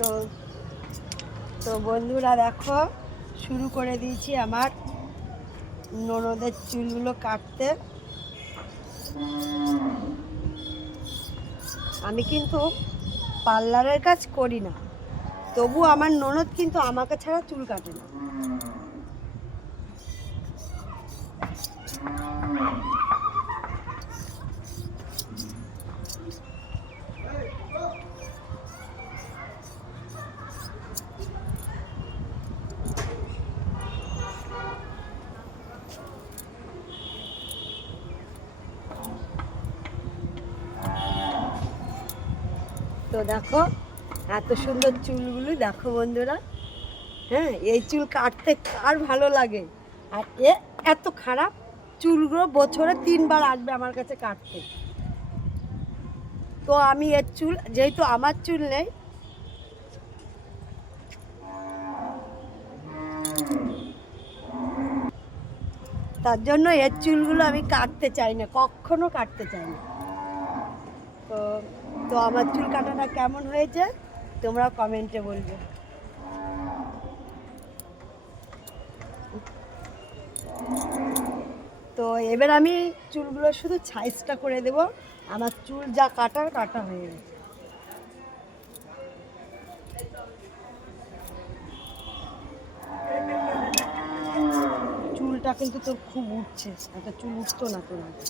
তো তো বন্ধুরা দেখো, শুরু করে দিয়েছি আমার ননদের চুলগুলো কাটতে। আমি কিন্তু পার্লারের কাজ করি না, তবু আমার ননদ কিন্তু আমাকে ছাড়া চুল কাটে না। তো দেখো এত সুন্দর চুলগুলো দেখো বন্ধুরা। হ্যাঁ, এই চুল কাটতে কার ভালো লাগে? আর এত খারাপ চুলগুলো বছরে 3 বার আসবে আমার কাছে কাটতে। তো আমি এর চুল, যেহেতু আমার চুল নেই, তার জন্য এর চুলগুলো আমি কাটতে চাই না, কখনো কাটতে চাই না। তো তো আমার চুল কাটাটা কেমন হয়েছে তোমরা কমেন্টে বলবে। তো এবার আমি চুলগুলো শুধু সাইজটা করে দেব। আমার চুল যা কাটা কাটা হয়ে গেছে। চুলটা কিন্তু তোর খুব উঠছে, এত চুল উঠতো না তোর আগে।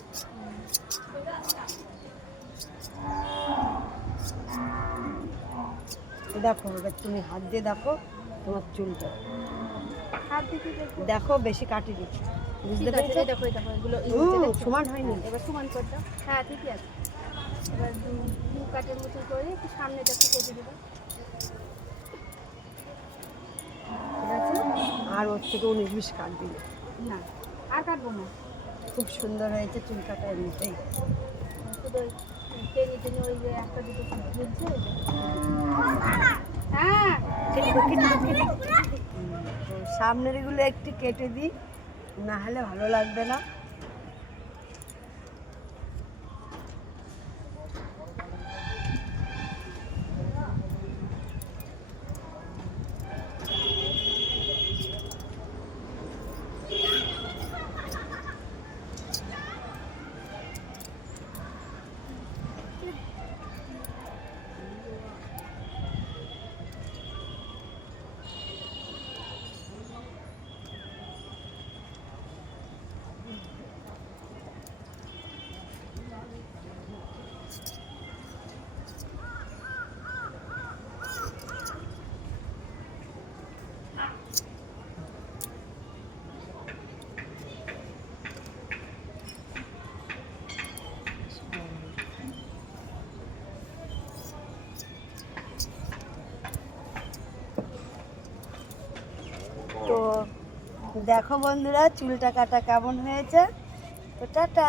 দেখো এবার তুমি হাত দিয়ে দেখো তোমার চুলটা, হাত দিতে দেখো বেশি কাটি দিচ্ছি, বুঝতে পেরেছো? পেরেছো? দেখো এগুলো সমান হয়নি। এবার সমান করে দাও। হ্যাঁ ঠিকই আছে। এবার দু কাটের মতো করে একটু সামনেটা একটু কেটে দেবো। ঠিক আছে, আর ওর থেকে 19-20 কাট দিলে। না আর কাটবো না, খুব সুন্দর হয়েছে চুল কাটা এমনিতেই। শুধু টেনে টেনে ওই যে একটা দুটো ঝুলছে। হ্যাঁ তো সামনের এগুলো একটু কেটে দিই, না হলে ভালো লাগবে না। তো দেখো বন্ধুরা চুলটা কাটা কেমন হয়েছে। তো টাটা।